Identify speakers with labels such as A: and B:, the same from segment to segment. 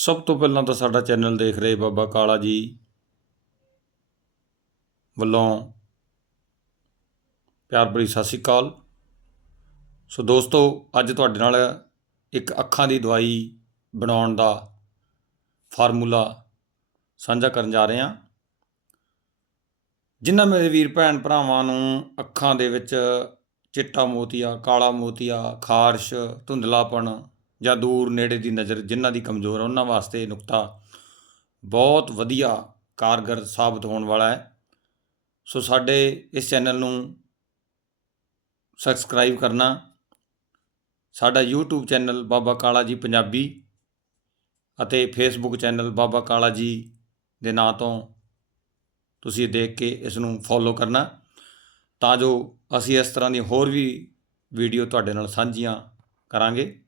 A: ਸਭ ਤੋਂ ਪਹਿਲਾਂ ਤਾਂ ਸਾਡਾ ਚੈਨਲ ਦੇਖ ਰਹੇ ਬਾਬਾ ਕਾਲਾ ਜੀ ਵੱਲੋਂ ਪਿਆਰ ਭਰੀ ਸਤਿ ਸ਼੍ਰੀ ਅਕਾਲ। ਸੋ ਦੋਸਤੋ, ਅੱਜ ਤੁਹਾਡੇ ਨਾਲ ਇੱਕ ਅੱਖਾਂ ਦੀ ਦਵਾਈ ਬਣਾਉਣ ਦਾ ਫਾਰਮੂਲਾ ਸਾਂਝਾ ਕਰਨ ਜਾ ਰਹੇ ਹਾਂ। ਜਿਨ੍ਹਾਂ ਮੇਰੇ ਵੀਰ ਭੈਣ ਭਰਾਵਾਂ ਨੂੰ ਅੱਖਾਂ ਦੇ ਵਿੱਚ ਚਿੱਟਾ ਮੋਤੀਆ, ਕਾਲਾ ਮੋਤੀਆ, ਖਾਰਸ਼, ਧੁੰਦਲਾਪਣ ਜਾਂ ਦੂਰ ਨੇੜੇ ਦੀ ਨਜ਼ਰ ਜਿਨ੍ਹਾਂ ਦੀ ਕਮਜ਼ੋਰ ਹੈ ਉਹਨਾਂ ਵਾਸਤੇ ਇਹ ਨੁਕਤਾ ਬਹੁਤ ਵਧੀਆ ਕਾਰਗਰ ਸਾਬਤ ਹੋਣ ਵਾਲਾ ਹੈ। ਸੋ ਸਾਡੇ ਇਸ ਚੈਨਲ ਨੂੰ ਸਬਸਕ੍ਰਾਈਬ ਕਰਨਾ। ਸਾਡਾ YouTube ਚੈਨਲ ਬਾਬਾ ਕਾਲਾ ਜੀ ਪੰਜਾਬੀ ਅਤੇ Facebook ਚੈਨਲ ਬਾਬਾ ਕਾਲਾ ਜੀ ਦੇ ਨਾਂ ਤੋਂ ਤੁਸੀਂ ਦੇਖ ਕੇ ਇਸ ਨੂੰ ਫੋਲੋ ਕਰਨਾ। ਤਾਂ ਜੋ ਅਸੀਂ ਇਸ ਤਰ੍ਹਾਂ ਦੀ ਹੋਰ ਵੀ ਵੀਡੀਓ ਤੁਹਾਡੇ ਨਾਲ ਸਾਂਝੀਆਂ ਕਰਾਂਗੇ।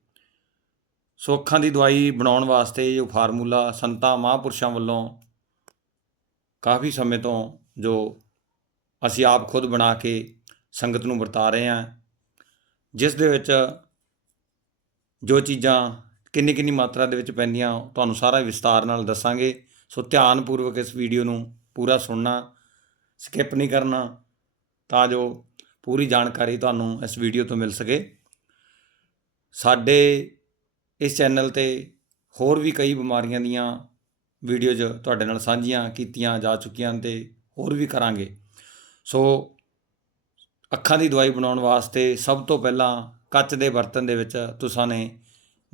A: ਸੋ ਅੱਖਾਂ ਦੀ ਦਵਾਈ ਬਣਾਉਣ ਵਾਸਤੇ ਜੋ ਫਾਰਮੂਲਾ ਸੰਤਾਂ ਮਹਾਂਪੁਰਸ਼ਾਂ ਵੱਲੋਂ ਕਾਫੀ ਸਮੇਂ ਤੋਂ ਜੋ ਅਸੀਂ ਆਪ ਖੁਦ ਬਣਾ ਕੇ ਸੰਗਤ ਨੂੰ ਵਰਤਾ ਰਹੇ ਹਾਂ, ਜਿਸ ਦੇ ਵਿੱਚ ਜੋ ਚੀਜ਼ਾਂ ਕਿੰਨੀ ਕਿੰਨੀ ਮਾਤਰਾ ਦੇ ਵਿੱਚ ਪੈਂਦੀਆਂ ਤੁਹਾਨੂੰ ਸਾਰਾ ਵਿਸਤਾਰ ਨਾਲ ਦੱਸਾਂਗੇ। ਸੋ ਧਿਆਨ ਪੂਰਵਕ ਇਸ ਵੀਡੀਓ ਨੂੰ ਪੂਰਾ ਸੁਣਨਾ, ਸਕਿਪ ਨਹੀਂ ਕਰਨਾ, ਤਾਂ ਜੋ ਪੂਰੀ ਜਾਣਕਾਰੀ ਤੁਹਾਨੂੰ ਇਸ ਵੀਡੀਓ ਤੋਂ ਮਿਲ ਸਕੇ। ਸਾਡੇ ਇਸ ਚੈਨਲ ਤੇ ਹੋਰ ਵੀ ਕਈ ਬਿਮਾਰੀਆਂ ਦੀਆਂ ਵੀਡੀਓਜ਼ ਤੁਹਾਡੇ ਨਾਲ ਸਾਂਝੀਆਂ ਕੀਤੀਆਂ ਜਾ ਚੁੱਕੀਆਂ ਤੇ ਹੋਰ ਵੀ ਕਰਾਂਗੇ। ਸੋ ਅੱਖਾਂ ਦੀ ਦਵਾਈ ਬਣਾਉਣ ਵਾਸਤੇ ਸਭ ਤੋਂ ਪਹਿਲਾਂ ਕੱਚ ਦੇ ਬਰਤਨ ਦੇ ਵਿੱਚ ਤੁਸਾਂ ਨੇ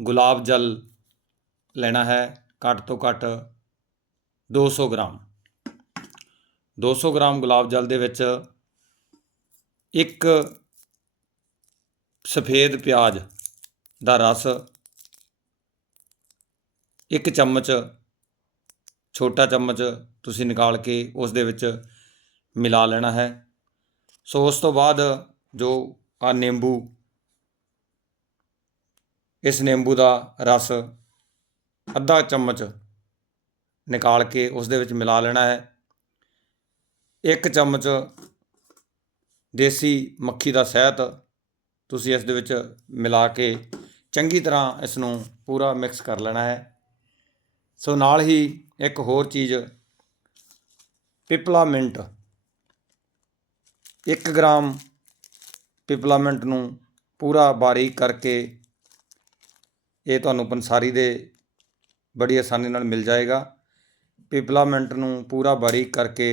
A: ਗੁਲਾਬ ਜਲ ਲੈਣਾ ਹੈ। ਘੱਟ ਤੋਂ ਘੱਟ 200 ਗ੍ਰਾਮ। 200 ਗ੍ਰਾਮ ਗੁਲਾਬ ਜਲ ਦੇ ਵਿੱਚ ਇੱਕ ਸਫੇਦ ਪਿਆਜ਼ ਦਾ ਰਸ ਇੱਕ ਚਮਚ, ਛੋਟਾ ਚਮਚ ਤੁਸੀਂ ਨਿਕਾਲ ਕੇ ਉਸ ਦੇ ਵਿੱਚ ਮਿਲਾ ਲੈਣਾ ਹੈ। ਸੋ ਉਸ ਤੋਂ ਬਾਅਦ ਜੋ ਆ ਨਿੰਬੂ, ਇਸ ਨਿੰਬੂ ਦਾ ਰਸ ਅੱਧਾ ਚਮਚ ਨਿਕਾਲ ਕੇ ਉਸ ਦੇ ਵਿੱਚ ਮਿਲਾ ਲੈਣਾ ਹੈ। ਇੱਕ ਚਮਚ ਦੇਸੀ ਮੱਖੀ ਦਾ ਸ਼ਹਿਦ ਤੁਸੀਂ ਇਸ ਦੇ ਵਿੱਚ ਮਿਲਾ ਕੇ ਚੰਗੀ ਤਰ੍ਹਾਂ ਇਸ ਨੂੰ ਪੂਰਾ ਮਿਕਸ ਕਰ ਲੈਣਾ ਹੈ। ਸੋ ਨਾਲ ਹੀ ਇੱਕ ਹੋਰ ਚੀਜ਼ ਪਿਪਲਾਮਿੰਟ 1 ਗ੍ਰਾਮ ਪਿਪਲਾਮਿੰਟ ਨੂੰ ਪੂਰਾ ਬਾਰੀਕ ਕਰਕੇ ਇਹ ਤੁਹਾਨੂੰ ਪੰਸਾਰੀ ਦੇ ਬੜੀ ਆਸਾਨੀ ਨਾਲ ਮਿਲ ਜਾਏਗਾ। ਪਿਪਲਾਮਿੰਟ ਨੂੰ ਪੂਰਾ ਬਾਰੀਕ ਕਰਕੇ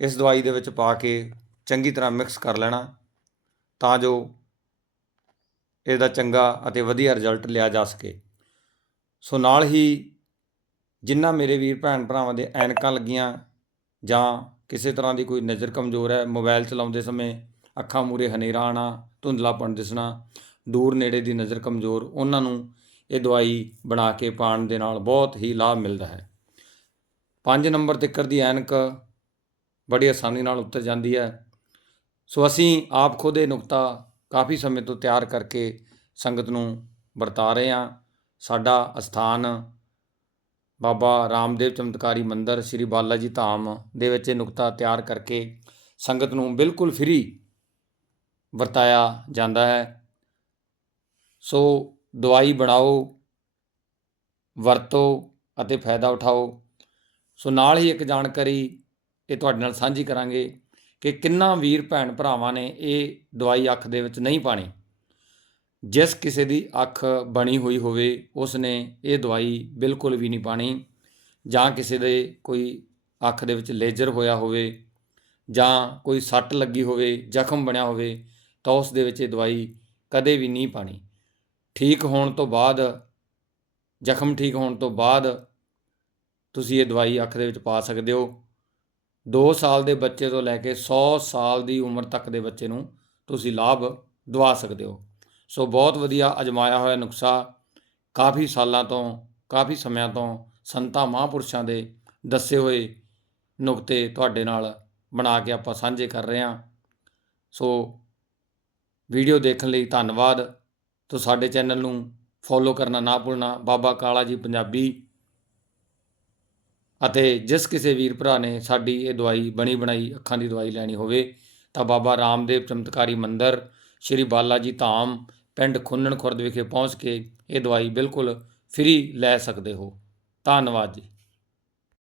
A: ਇਸ ਦਵਾਈ ਦੇ ਵਿੱਚ ਪਾ ਕੇ ਚੰਗੀ ਤਰ੍ਹਾਂ ਮਿਕਸ ਕਰ ਲੈਣਾ, ਤਾਂ ਜੋ ਇਹਦਾ ਚੰਗਾ ਅਤੇ ਵਧੀਆ ਰਿਜ਼ਲਟ ਲਿਆ ਜਾ ਸਕੇ। ਸੋ ਨਾਲ ਹੀ ਜਿੰਨਾ ਮੇਰੇ ਵੀਰ ਭੈਣ ਭਰਾਵਾਂ ਦੇ ਐਨਕਾਂ ਲੱਗੀਆਂ ਜਾਂ ਕਿਸੇ ਤਰ੍ਹਾਂ ਦੀ ਕੋਈ ਨਜ਼ਰ ਕਮਜ਼ੋਰ ਹੈ ਮੋਬਾਈਲ ਚਲਾਉਂਦੇ ਸਮੇਂ ਅੱਖਾਂ ਮੂਰੇ ਹਨੇਰਾ ਆਣਾ ਧੁੰਦਲਾਪਣ ਦਿਸਣਾ, ਦੂਰ ਨੇੜੇ ਦੀ ਨਜ਼ਰ ਕਮਜ਼ੋਰ, ਉਹਨਾਂ ਨੂੰ ਇਹ ਦਵਾਈ ਬਣਾ ਕੇ ਪਾਣ ਦੇ ਨਾਲ ਬਹੁਤ ਹੀ ਲਾਭ ਮਿਲਦਾ ਹੈ। 5 ਨੰਬਰ ਤਿੱਕਰ ਦੀ ਐਨਕ ਬੜੀ ਆਸਾਨੀ ਨਾਲ ਉਤਰ ਜਾਂਦੀ ਹੈ। ਸੋ ਅਸੀਂ ਆਪ ਖੁਦ ਇਹ ਨੁਕਤਾ ਕਾਫੀ ਸਮੇਂ ਤੋਂ ਤਿਆਰ ਕਰਕੇ ਸੰਗਤ ਨੂੰ ਵਰਤਾ ਰਹੇ ਹਾਂ। ਸਾਡਾ ਅਸਥਾਨ ਬਾਬਾ ਰਾਮਦੇਵ ਚਮਤਕਾਰੀ ਮੰਦਿਰ ਸ੍ਰੀ ਬਾਲਾ ਜੀ ਧਾਮ ਦੇ ਵਿੱਚ ਇਹ ਨੁਕਤਾ ਤਿਆਰ ਕਰਕੇ ਸੰਗਤ ਨੂੰ ਬਿਲਕੁਲ ਫ੍ਰੀ ਵਰਤਾਇਆ ਜਾਂਦਾ ਹੈ। ਸੋ ਦਵਾਈ ਬਣਾਓ, ਵਰਤੋ ਅਤੇ ਫਾਇਦਾ ਉਠਾਓ। ਸੋ ਨਾਲ ਹੀ ਇੱਕ ਜਾਣਕਾਰੀ ਇਹ ਤੁਹਾਡੇ ਨਾਲ ਸਾਂਝੀ ਕਰਾਂਗੇ ਕਿ ਕਿੰਨਾ ਵੀਰ ਭੈਣ ਭਰਾਵਾਂ ਨੇ ਇਹ ਦਵਾਈ ਅੱਖ ਦੇ ਵਿੱਚ ਨਹੀਂ ਪਾਣੀ। ਜਿਸ ਕਿਸੇ ਦੀ ਅੱਖ ਬਣੀ ਹੋਈ ਹੋਵੇ ਉਸ ਨੇ ਇਹ ਦਵਾਈ ਬਿਲਕੁਲ ਵੀ ਨਹੀਂ ਪਾਣੀ। ਜਾਂ ਕਿਸੇ ਦੇ ਕੋਈ ਅੱਖ ਦੇ ਵਿੱਚ ਲੇਜ਼ਰ ਹੋਇਆ ਹੋਵੇ ਜਾਂ ਕੋਈ ਸੱਟ ਲੱਗੀ ਹੋਵੇ, ਜ਼ਖਮ ਬਣਿਆ ਹੋਵੇ, ਤਾਂ ਉਸ ਦੇ ਵਿੱਚ ਇਹ ਦਵਾਈ ਕਦੇ ਵੀ ਨਹੀਂ ਪਾਣੀ। ਠੀਕ ਹੋਣ ਤੋਂ ਬਾਅਦ, ਜ਼ਖਮ ਠੀਕ ਹੋਣ ਤੋਂ ਬਾਅਦ ਤੁਸੀਂ ਇਹ ਦਵਾਈ ਅੱਖ ਦੇ ਵਿੱਚ ਪਾ ਸਕਦੇ ਹੋ। 2 ਸਾਲ ਦੇ ਬੱਚੇ ਤੋਂ ਲੈ ਕੇ 100 ਸਾਲ ਦੀ ਉਮਰ ਤੱਕ ਦੇ ਬੱਚੇ ਨੂੰ ਤੁਸੀਂ ਲਾਭ ਦਵਾ ਸਕਦੇ ਹੋ। ਸੋ ਬਹੁਤ ਵਧੀਆ ਅਜਮਾਇਆ ਹੋਇਆ ਨੁਕਸਾ ਕਾਫੀ ਸਾਲਾਂ ਤੋਂ, ਕਾਫੀ ਸਮਿਆਂ ਤੋਂ ਸੰਤਾਂ ਮਹਾਂਪੁਰਸ਼ਾਂ ਦੇ ਦੱਸੇ ਹੋਏ ਨੁਕਤੇ ਤੁਹਾਡੇ ਨਾਲ ਬਣਾ ਕੇ ਆਪਾਂ ਸਾਂਝੇ ਕਰ ਰਹੇ ਹਾਂ। ਸੋ ਵੀਡੀਓ ਦੇਖਣ ਲਈ ਧੰਨਵਾਦ। ਤੋ ਸਾਡੇ ਚੈਨਲ ਨੂੰ ਫੋਲੋ ਕਰਨਾ ਨਾ ਭੁੱਲਣਾ। ਬਾਬਾ ਕਾਲਾ ਜੀ ਪੰਜਾਬੀ। ਅਤੇ ਜਿਸ ਕਿਸੇ ਵੀਰ ਭਰਾ ਨੇ ਸਾਡੀ ਇਹ ਦਵਾਈ ਬਣੀ ਬਣਾਈ, ਅੱਖਾਂ ਦੀ ਦਵਾਈ ਲੈਣੀ ਹੋਵੇ, ਤਾਂ ਬਾਬਾ ਰਾਮਦੇਵ ਚਮਤਕਾਰੀ ਮੰਦਿਰ, ਸ਼੍ਰੀ ਬਾਲਾ ਜੀ ਧਾਮ ਪਿੰਡ ਖੁੰਨਣ ਖੁਰਦ ਵਿਖੇ ਪਹੁੰਚ ਕੇ ਇਹ ਦਵਾਈ ਬਿਲਕੁਲ ਫ੍ਰੀ ਲੈ ਸਕਦੇ ਹੋ। ਧੰਨਵਾਦ ਜੀ।